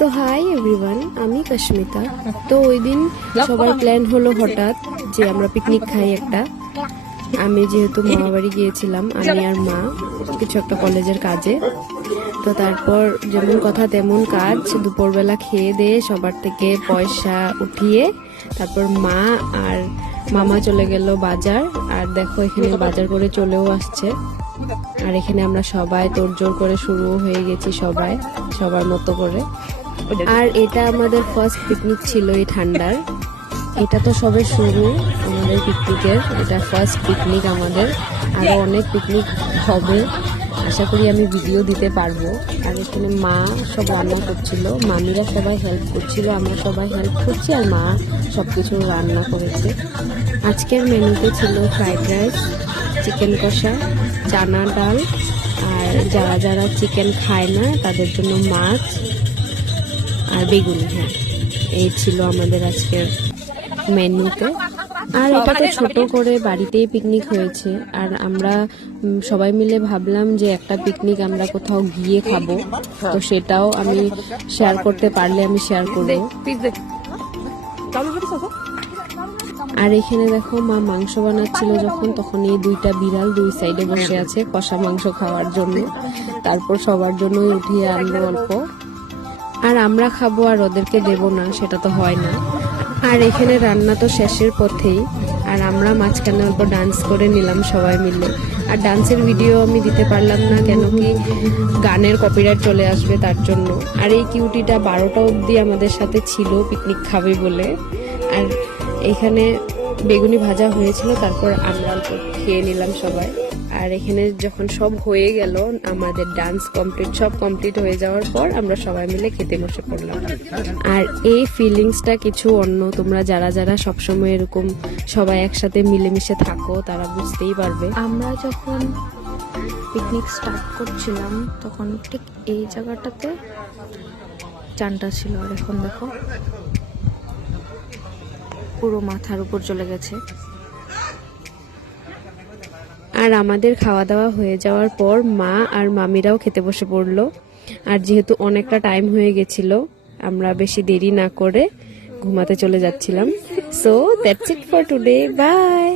So hi everyone, আমি কাশ্মিতা। তো ওই দিন সবার প্ল্যান হলো হঠাৎ যে আমরা পিকনিক খাই একটা। আমি যেহেতু মামাবাড়ি গিয়েছিলাম, আমি আর মা কিছু একটা কলেজের কাজে। তো তারপর যেমন কথা তেমন কাজ, দুপুরবেলা খেয়ে দিয়ে সবার থেকে পয়সা উঠিয়ে তারপর মা আর মামা চলে গেল বাজার। আর দেখো এখানে বাজার করে চলেও আসছে। আর এখানে আমরা সবাই তোড়জোড় করে শুরু হয়ে গেছি, সবাই সবার মতো করে। আর এটা আমাদের ফার্স্ট পিকনিক ছিল এই ঠান্ডার। এটা তো সবে শুরু আমাদের পিকনিকের, এটা ফার্স্ট পিকনিক আমাদের। আরো অনেক পিকনিক হবে, আশা করি আমি ভিডিও দিতে পারবো। আর এখানে মা সব রান্না করছিল, মামিরা সবাই হেল্প করছিল, আমরা সবাই হেল্প করছি, আর মা সবকিছু রান্না করেছে। আজকের মেনুতে ছিল ফ্রাইড রাইস, চিকেন কষা, চানা ডাল, আর যারা যারা চিকেন খায় না তাদের জন্য মাছ আর বেগুনি। হ্যাঁ, এই ছিল আমাদের আজকের মেনুতে। আর এটা তো ছোট করে বাড়িতেই পিকনিক হয়েছে। আর আমরা সবাই মিলে ভাবলাম যে একটা পিকনিক আমরা কোথাও গিয়ে খাবো, তো সেটাও আমি শেয়ার করতে পারলে আমি শেয়ার করবো। আর এখানে দেখো মা মাংস বানাচ্ছিল যখন, তখন এই দুইটা বিড়াল দুই সাইডে বসে আছে কষা মাংস খাওয়ার জন্য। তারপর সবার জন্যই উঠিয়ে আনলো অল্প, আর আমরা খাবো আর ওদেরকে দেবো না, সেটা তো হয় না। আর এখানে রান্না তো শেষের পথেই, আর আমরা মাঝখানে অল্প ডান্স করে নিলাম সবাই মিলে। আর ডান্সের ভিডিও আমি দিতে পারলাম না, কেন কি গানের কপিরাইট চলে আসবে তার জন্য। আর এই কিউটিটা 12টা অবধি আমাদের সাথে ছিল পিকনিক খাবে বলে। আর এখানে বেগুনি ভাজা হয়েছিল, তারপর আমরা অল্প খেয়ে নিলাম সবাই। আর এখানে যখন সব হয়ে গেল, আমাদের ডান্স কমপ্লিট, সব কমপ্লিট হয়ে যাওয়ার পর আমরা সবাই মিলে খেতে বসে পড়লাম। আর এই ফিলিংসটা কিছু অন্য। তোমরা যারা যারা সবসময় এরকম সবাই একসাথে মিলেমিশে থাকো তারা বুঝতেই পারবে। আমরা যখন পিকনিক স্টার্ট করছিলাম তখন ঠিক এই জায়গাটাতে চানটা ছিল, আর এখন দেখো পুরো মাথার উপর চলে গেছে। আর আমাদের খাওয়া দাওয়া হয়ে যাওয়ার পর মা আর মামিরাও খেতে বসে পড়লো। আর যেহেতু অনেকটা টাইম হয়ে গেছিল, আমরা বেশি দেরি না করে ঘুমাতে চলে যাচ্ছিলাম। So that's it for today, by.